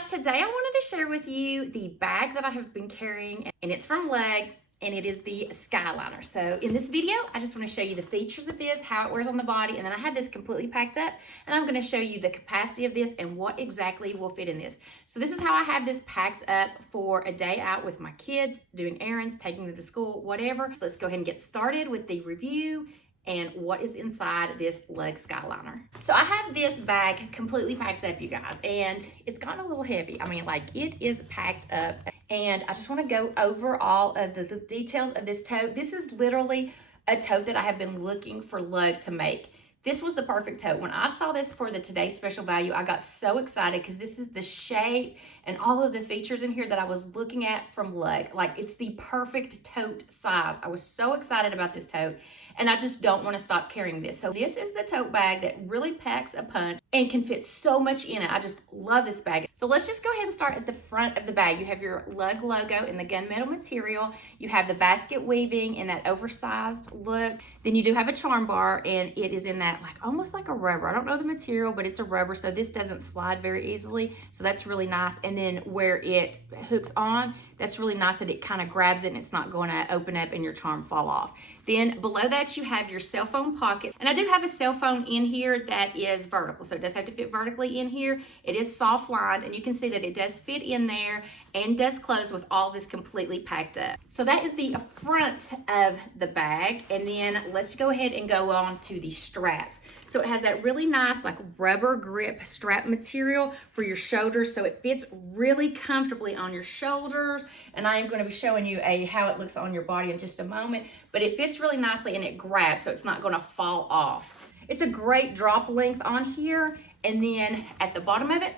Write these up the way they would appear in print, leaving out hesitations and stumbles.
guys, today I wanted to share with you the bag that I have been carrying, and it's from Lug, and it is the Skyliner. So in this video, I just want to show you the features of this, how it wears on the body, and then I have this completely packed up, and I'm going to show you the capacity of this and what exactly will fit in this. So this is how I have this packed up for a day out with my kids, doing errands, taking them to school, whatever. So let's go ahead and get started with the review and what is inside this Lug Skyliner. So I have this bag completely packed up, you guys, and it's gotten a little heavy. I mean, like, it is packed up, and I just want to go over all of the details of this tote. This is literally a tote that I have been looking for Lug to make. This was the perfect tote. When I saw this for the Today's Special Value, I got so excited because this is the shape and all of the features in here that I was looking at from Lug. Like, it's the perfect tote size. I was so excited about this tote, and I just don't want to stop carrying this. So this is the tote bag that really packs a punch and can fit so much in it. I just love this bag. So let's just go ahead and start at the front of the bag. You have your Lug logo in the gunmetal material. You have the basket weaving in that oversized look. Then you do have a charm bar, and it is in that like almost like a rubber. I don't know the material, but it's a rubber, so this doesn't slide very easily. So that's really nice. And then where it hooks on, that's really nice that it kind of grabs it and it's not going to open up and your charm fall off. Then below that, you have your cell phone pocket. And I do have a cell phone in here that is vertical. So it does have to fit vertically in here. It is soft lined, and you can see that it does fit in there and does close with all this completely packed up. So that is the front of the bag. And then let's go ahead and go on to the straps. So it has that really nice like rubber grip strap material for your shoulders. So it fits really comfortably on your shoulders. And I am going to be showing you how it looks on your body in just a moment. But it fits really nicely and it grabs, so it's not going to fall off. It's a great drop length on here. And then at the bottom of it,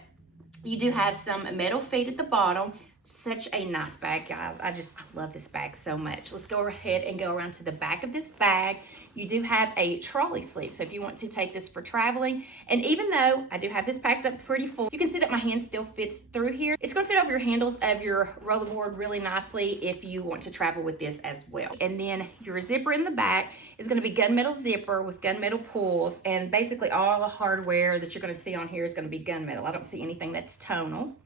you do have some metal feet at the bottom. Such a nice bag, guys. I love this bag so much. Let's go ahead and go around to the back of this bag. You do have a trolley sleeve, so if you want to take this for traveling, and even though I do have this packed up pretty full, you can see that my hand still fits through here. It's going to fit over your handles of your rollerboard really nicely if you want to travel with this as well. And then your zipper in the back is going to be gunmetal zipper with gunmetal pulls, and basically all the hardware that you're going to see on here is going to be gunmetal. I don't see anything that's tonal.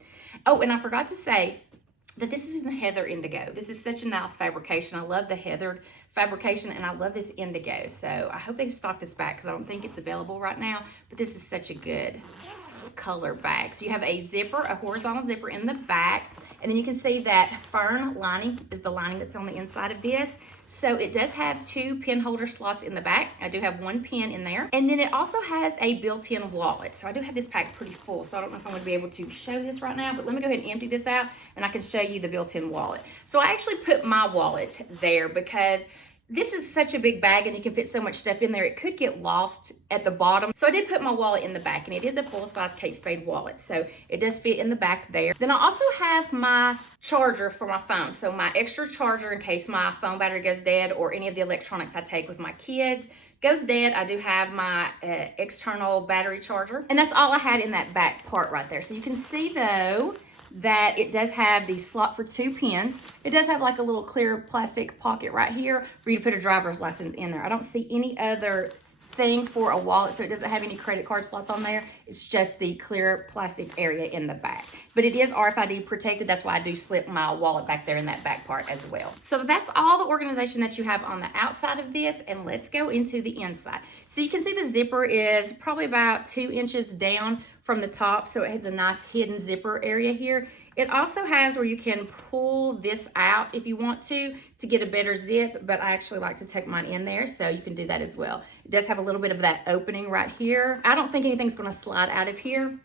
Oh, and I forgot to say that this is in the heather indigo. This is such a nice fabrication. I love the heathered fabrication, and I love this indigo. So I hope they stock this back because I don't think it's available right now, but this is such a good color bag. So you have a zipper, a horizontal zipper in the back, and then you can see that fern lining is the lining that's on the inside of this. So it does have 2 pin holder slots in the back. I do have 1 pin in there. And then it also has a built-in wallet. So I do have this packed pretty full, so I don't know if I'm gonna be able to show this right now, but let me go ahead and empty this out and I can show you the built-in wallet. So I actually put my wallet there because this is such a big bag and you can fit so much stuff in there, it could get lost at the bottom. So I did put my wallet in the back, and it is a full-size Kate Spade wallet. So it does fit in the back there. Then I also have my charger for my phone. So my extra charger in case my phone battery goes dead or any of the electronics I take with my kids goes dead. I do have my external battery charger. And that's all I had in that back part right there. So you can see though, that it does have the slot for 2 pins. It does have like a little clear plastic pocket right here for you to put a driver's license in there. I don't see any other thing for a wallet, so it doesn't have any credit card slots on there. It's just the clear plastic area in the back. But it is RFID protected. That's why I do slip my wallet back there in that back part as well. So that's all the organization that you have on the outside of this, and let's go into the inside. So you can see the zipper is probably about 2 inches down from the top, so it has a nice hidden zipper area here. It also has where you can pull this out if you want to get a better zip, but I actually like to tuck mine in there, so you can do that as well. It does have a little bit of that opening right here. I don't think anything's gonna slide out of here.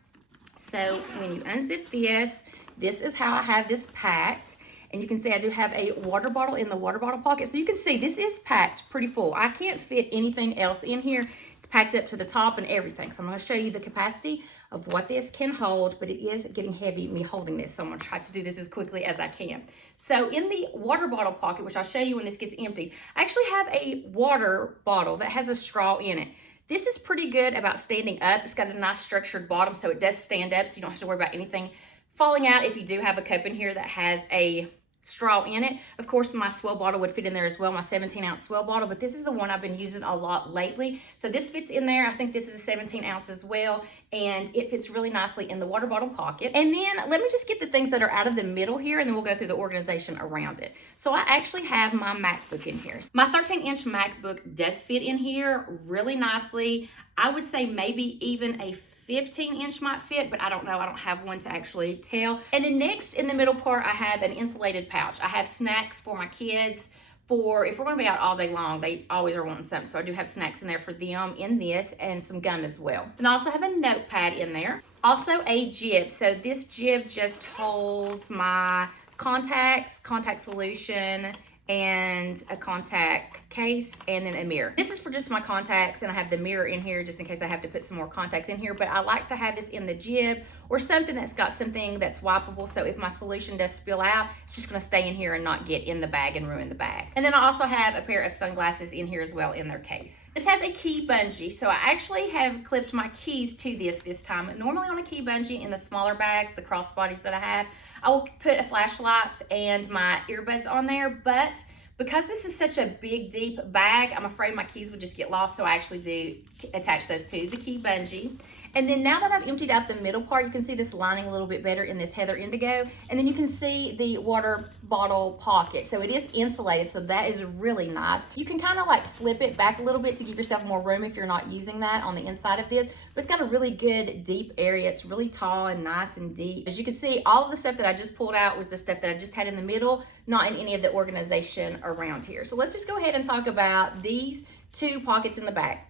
So when you unzip this, this is how I have this packed. And you can see I do have a water bottle in the water bottle pocket. So you can see this is packed pretty full. I can't fit anything else in here. It's packed up to the top and everything. So I'm going to show you the capacity of what this can hold, but it is getting heavy, me holding this. So I'm going to try to do this as quickly as I can. So in the water bottle pocket, which I'll show you when this gets empty, I actually have a water bottle that has a straw in it. This is pretty good about standing up. It's got a nice structured bottom, so it does stand up, so you don't have to worry about anything falling out if you do have a cup in here that has a straw in it. Of course, my swell bottle would fit in there as well, my 17-ounce swell bottle, but this is the one I've been using a lot lately. So this fits in there. I think this is a 17 ounce as well. and it fits really nicely in the water bottle pocket. And then let me just get the things that are out of the middle here, and then we'll go through the organization around it. So I actually have my MacBook in here. My 13-inch MacBook does fit in here really nicely. I would say maybe even a 15-inch might fit, but I don't know. I don't have one to actually tell. And then next in the middle part, I have an insulated pouch. I have snacks for my kids. For if we're going to be out all day long, they always are wanting something. So I do have snacks in there for them in this, and some gum as well. And I also have a notepad in there. Also a jib. So this jib just holds my contacts, contact solution, and a contact case, and then a mirror. This is for just my contacts, and I have the mirror in here just in case I have to put some more contacts in here, but I like to have this in the jib or something that's got something that's wipeable, so if my solution does spill out, it's just gonna stay in here and not get in the bag and ruin the bag. And then I also have a pair of sunglasses in here as well in their case. This has a key bungee, so I actually have clipped my keys to this time. Normally on a key bungee in the smaller bags, the crossbodies that I have, I will put a flashlight and my earbuds on there, but because this is such a big, deep bag, I'm afraid my keys would just get lost, so I actually do attach those to the key bungee. And then now that I've emptied out the middle part, you can see this lining a little bit better in this Heather Indigo. And then you can see the water bottle pocket. So it is insulated, so that is really nice. You can kind of like flip it back a little bit to give yourself more room if you're not using that on the inside of this. But it's got a really good deep area. It's really tall and nice and deep. As you can see, all of the stuff that I just pulled out was the stuff that I just had in the middle, not in any of the organization around here. So let's just go ahead and talk about these two pockets in the back.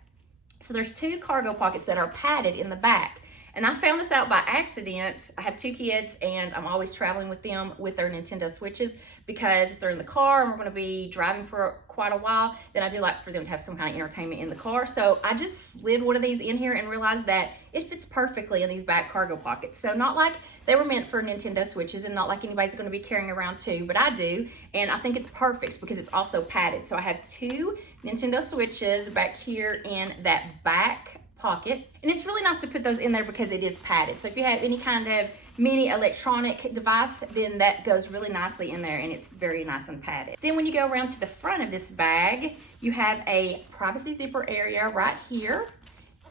So there's two cargo pockets that are padded in the back. And I found this out by accident. I have two kids, and I'm always traveling with them with their Nintendo Switches, because if they're in the car and we're gonna be driving for quite a while, then I do like for them to have some kind of entertainment in the car. So I just slid one of these in here and realized that it fits perfectly in these back cargo pockets. So not like they were meant for Nintendo Switches, and not like anybody's gonna be carrying around two, but I do. And I think it's perfect because it's also padded. So I have two Nintendo Switches back here in that back pocket. And it's really nice to put those in there because it is padded. So if you have any kind of mini electronic device, then that goes really nicely in there, and it's very nice and padded. Then when you go around to the front of this bag, you have a privacy zipper area right here.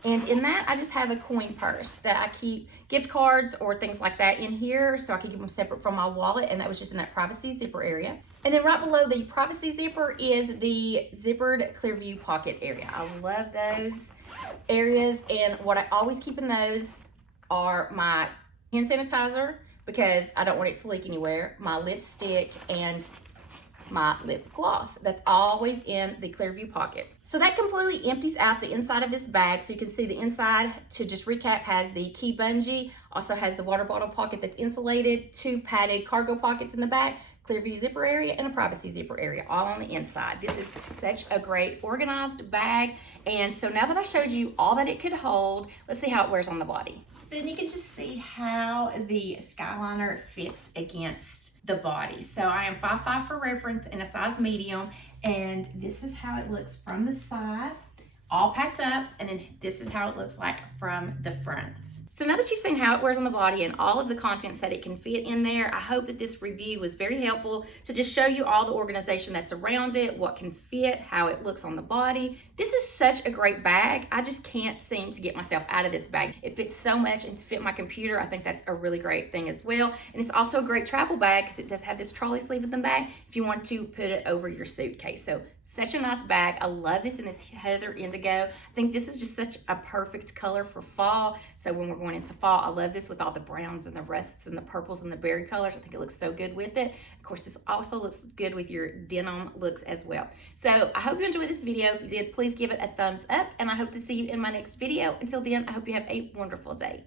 And in that, I just have a coin purse that I keep gift cards or things like that in here, so I can keep them separate from my wallet, and that was just in that privacy zipper area. And then right below the privacy zipper is the zippered clear view pocket area. I love those areas, and what I always keep in those are my hand sanitizer, because I don't want it to leak anywhere, my lipstick, and my lip gloss. That's always in the clear view pocket. So that completely empties out the inside of this bag. So you can see the inside, to just recap, has the key bungee, also has the water bottle pocket that's insulated, two padded cargo pockets in the back, clear view zipper area, and a privacy zipper area, all on the inside. This is such a great organized bag. And so now that I showed you all that it could hold, let's see how it wears on the body. So then you can just see how the Skyliner fits against the body. So I am 5'5" for reference and a size medium, and this is how it looks from the side, all packed up, and then this is how it looks like from the front. So now that you've seen how it wears on the body and all of the contents that it can fit in there, I hope that this review was very helpful to just show you all the organization that's around it, what can fit, how it looks on the body. This is such a great bag. I just can't seem to get myself out of this bag. It fits so much, and to fit my computer, I think that's a really great thing as well. And it's also a great travel bag because it does have this trolley sleeve in the back if you want to put it over your suitcase. So such a nice bag. I love this in this Heather Indigo. I think this is just such a perfect color for fall. So when we're going into fall, I love this with all the browns and the rusts and the purples and the berry colors. I think it looks so good with it. Of course, this also looks good with your denim looks as well. So I hope you enjoyed this video. If you did, please give it a thumbs up, and I hope to see you in my next video. Until then, I hope you have a wonderful day.